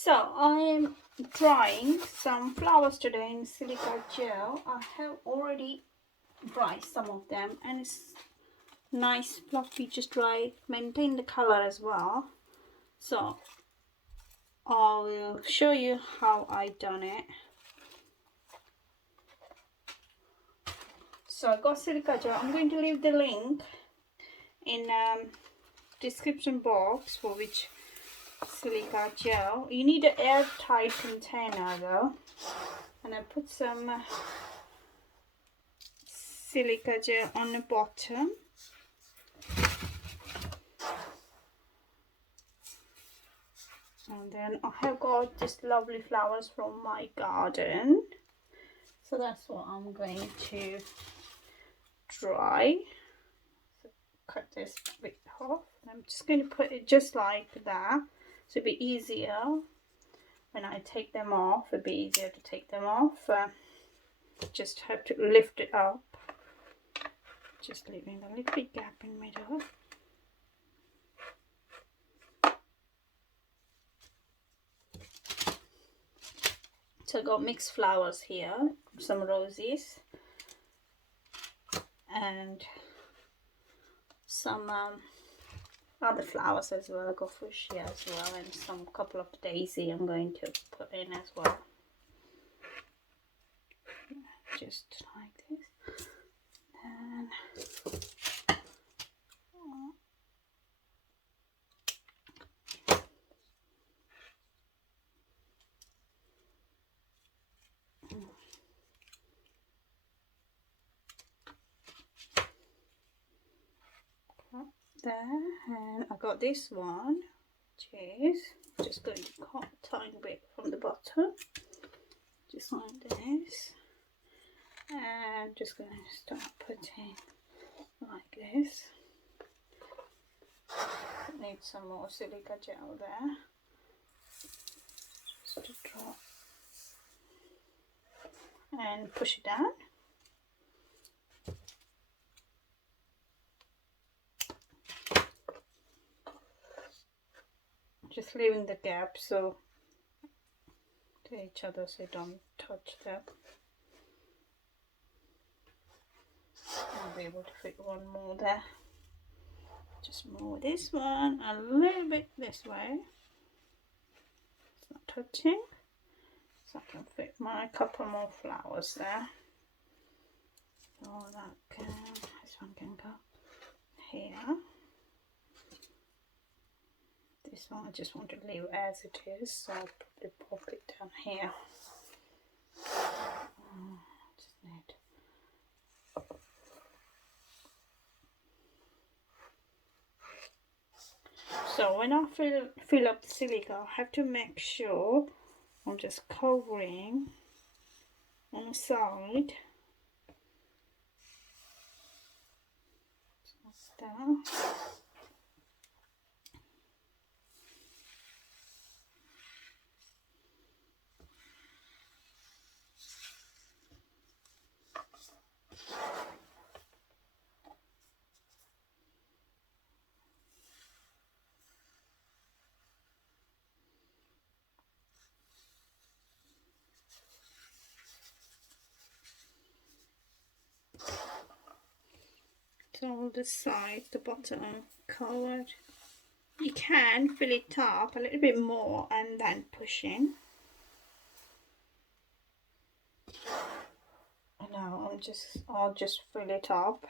So I am drying some flowers today in silica gel. I have already dried some of them and it's nice fluffy, just dry, maintain the color as well. So I will show you how I done it. So I got silica gel. I'm going to leave the link in description box for which silica gel. You need an airtight container though, and I put some silica gel on the bottom. And then I have got just lovely flowers from my garden, so that's what I'm going to dry. So cut this bit off. I'm just going to put it just like that, so it'll be easier when I take them off. It'll be easier to take them off. Just have to lift it up, just leaving a little bit gap in the middle. So I got mixed flowers here, some roses and some other flowers as well. I got fuchsia as well, and some couple of daisy I'm going to put in as well. Just like this. And there, and I got this one, which is just going to cut a tiny bit from the bottom, just like this, and just going to start putting like this. Need some more silica gel there, just to drop and push it down. Just leaving the gap so to each other, so don't touch them. I'll be able to fit one more there. Just move this one a little bit this way. It's not touching, so I can fit my couple more flowers there. So this one can go here. This one I just want to leave as it is, so I'll probably pop it down here. Just need. So when I fill up the silica, I have to make sure I'm just covering on the side. Like that. So all the sides, the bottom covered. You can fill it up a little bit more and then push in. Now I'll just fill it up.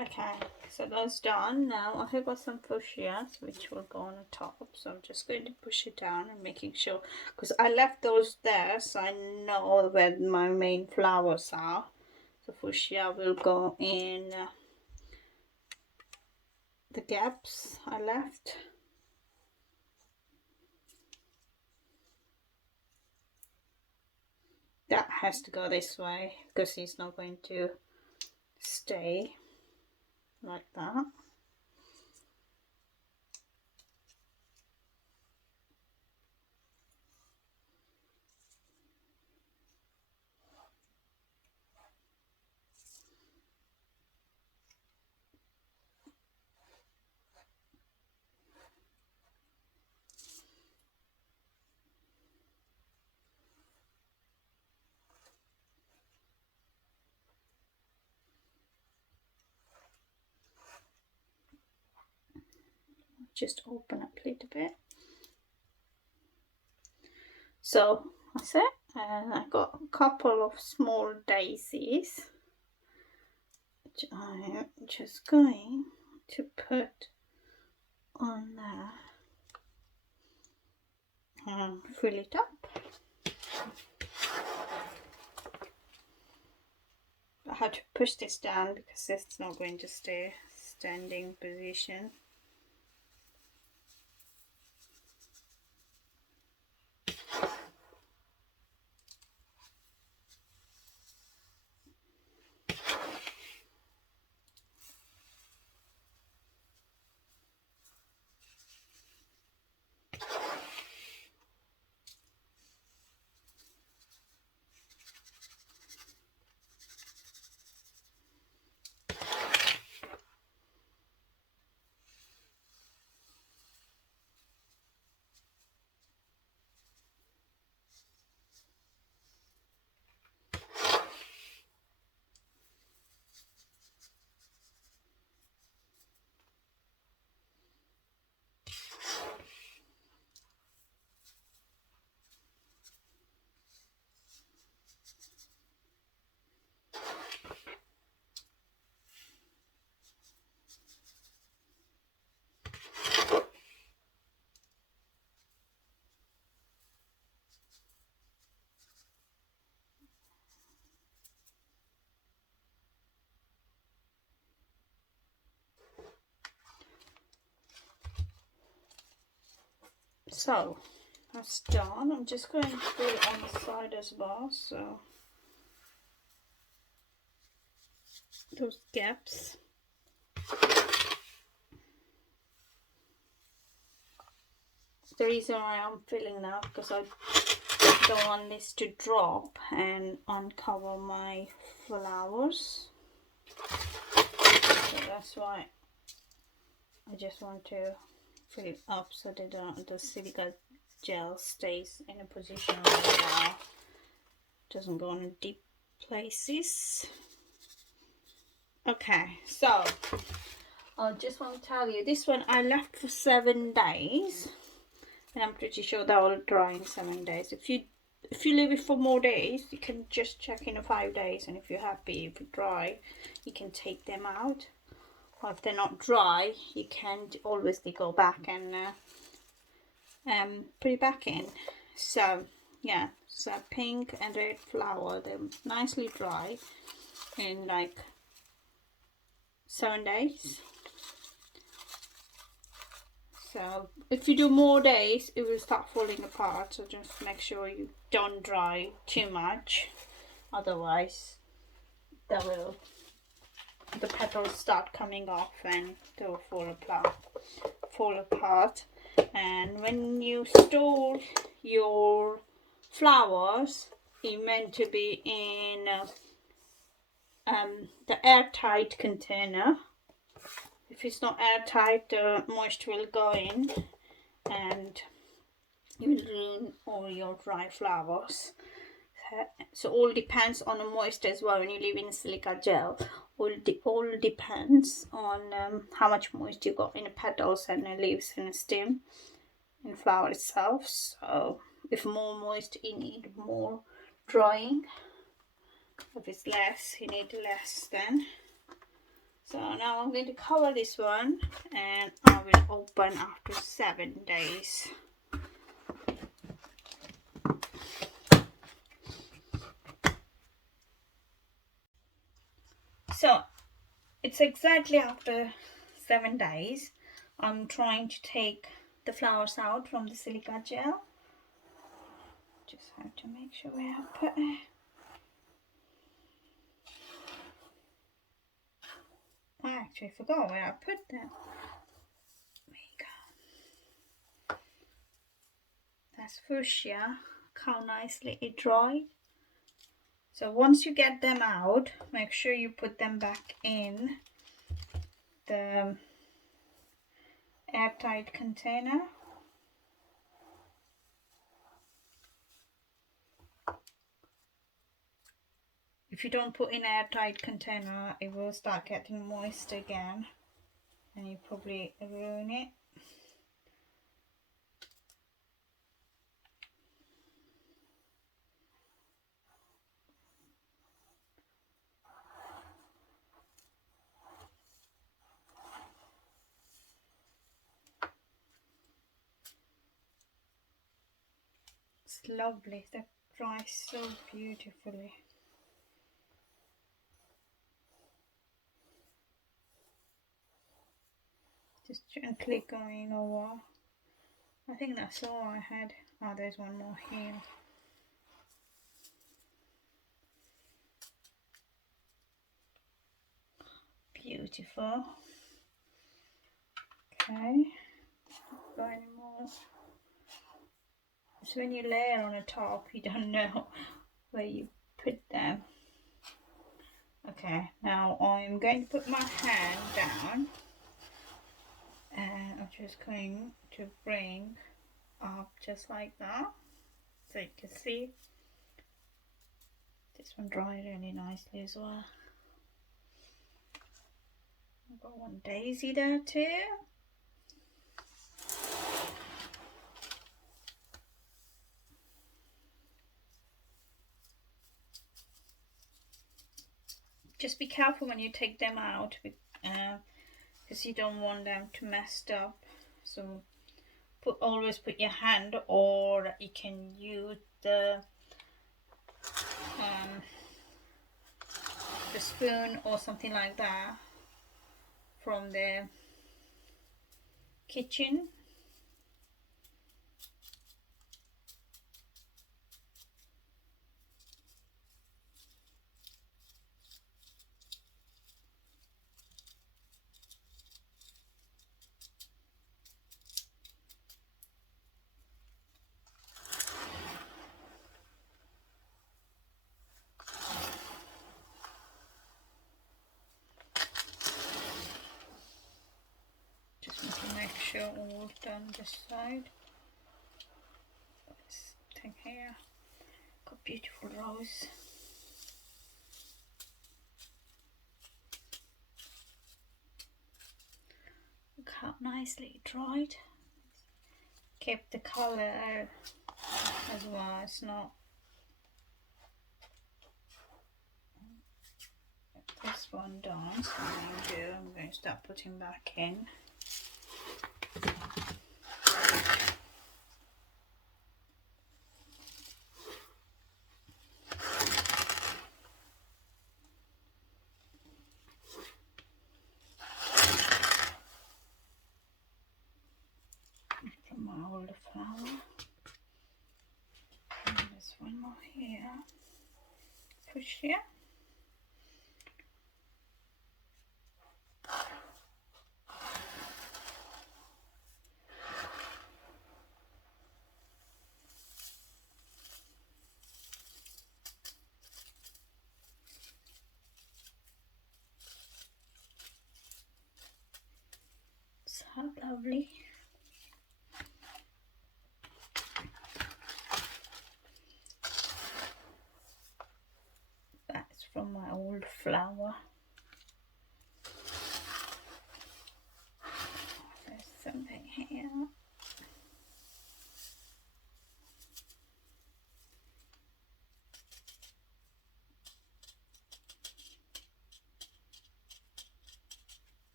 Okay, so that's done. Now I have got some fuchsias which will go on the top, so I'm just going to push it down and making sure, because I left those there so I know where my main flowers are. The fuchsia will go in the gaps I left. That has to go this way because he's not going to stay like that. Just open up a little bit. So that's it, and I got a couple of small daisies which I'm just going to put on there and fill it up. I had to push this down because it's not going to stay standing position. So that's done. I'm just going to put it on the side as well, so those gaps. The reason why I'm filling that because I don't want this to drop and uncover my flowers, so that's why I just want to fill it up so that the silica gel stays in a position where they are, doesn't go in deep places. Okay, so I just want to tell you, this one I left for 7 days, and I'm pretty sure that will dry in 7 days. If you leave it for more days, you can just check in 5 days, and if you're happy, if it's dry, you can take them out. Or if they're not dry, you can always go back and put it back in. So yeah, so pink and red flower, they're nicely dry in like 7 days. So if you do more days, it will start falling apart, so just make sure you don't dry too much, otherwise the petals start coming off and they will fall apart. And when you store your flowers, it's meant to be in the airtight container. If it's not airtight, the moisture will go in and you will ruin all your dry flowers. So all depends on the moisture as well. When you leave in silica gel, all depends on how much moisture you got in the petals and the leaves and the stem and flower itself. So if more moist, you need more drying. If it's less, you need less then. So now I'm going to cover this one and I will open after 7 days. So it's exactly after 7 days. I'm trying to take the flowers out from the silica gel. Just have to make sure where I put it. I actually forgot where I put them. There you go. That's fuchsia. Look how nicely it dried. So once you get them out, make sure you put them back in the airtight container. If you don't put in airtight container, it will start getting moist again and you probably ruin it. It's lovely, they dry so beautifully. Just gently going over. I think that's all I had. Oh, there's one more here. Beautiful. Okay, not got any more. So when you layer on the top, you don't know where you put them. Okay, now I'm going to put my hand down and I'm just going to bring up just like that, so you can see this one dried really nicely as well. I've got one daisy there too. Just be careful when you take them out because you don't want them to mess up. So always put your hand, or you can use the spoon or something like that from the kitchen. Sure all done this side. This thing here, got beautiful rose. Look how nicely it dried. Kept the colour as well. It's not this one done. So I'm going to start putting back in. From my older flower. And there's one more here. Push here. So lovely. That's from my old flower. There's something here.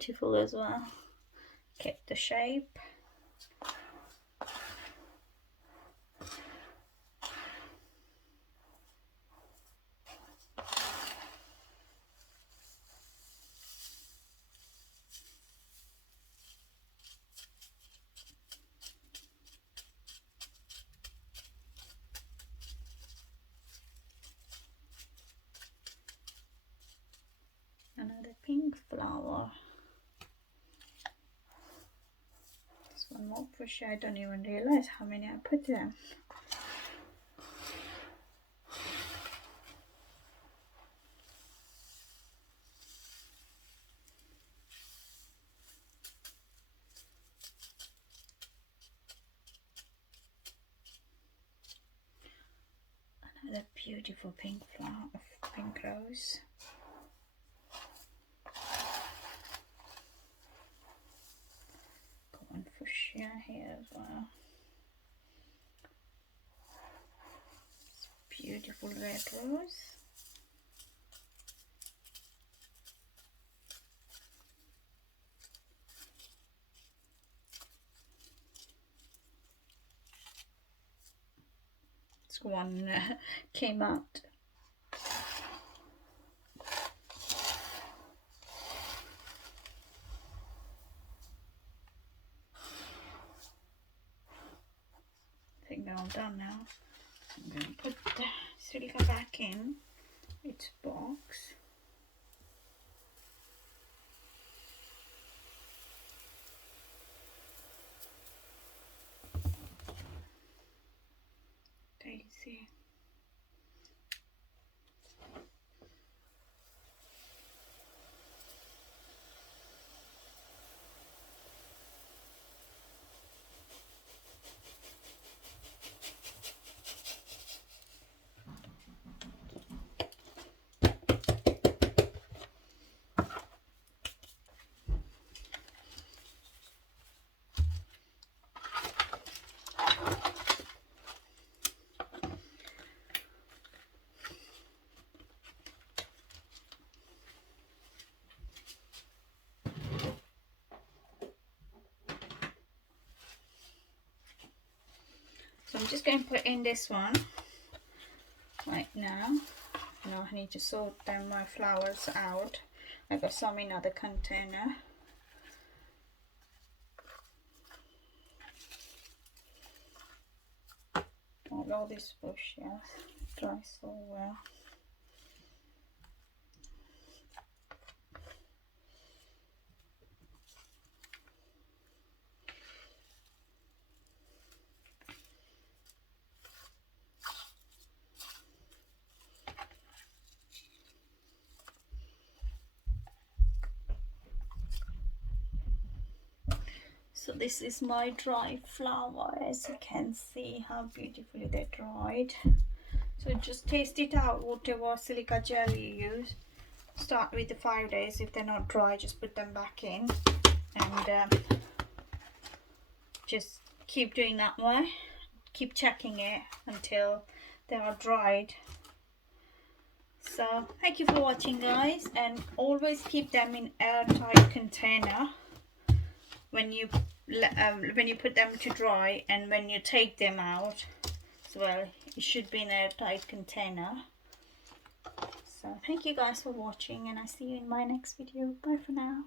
beautiful as well. Kept the shape. Another pink flower. This one more pushy. I don't even realize how many I put there. Another beautiful pink flower, pink rose. Got one fuchsia here as well. It's beautiful red rose. This one came out. I think they're all done now. I'm going to put the silica back in its box. Daisy. So I'm just going to put in this one right now. Now I need to sort them my flowers out. I got some in another container. All this bush, yes, dry so well. So this is my dried flower. As you can see how beautifully they dried. So just taste it out, whatever silica gel you use. Start with the 5 days. If they're not dry, just put them back in, and just keep doing that way. Keep checking it until they are dried. So thank you for watching, guys, and always keep them in airtight container when you put them to dry, and when you take them out as well, it should be in an airtight container. So thank you guys for watching, and I'll see you in my next video. Bye for now.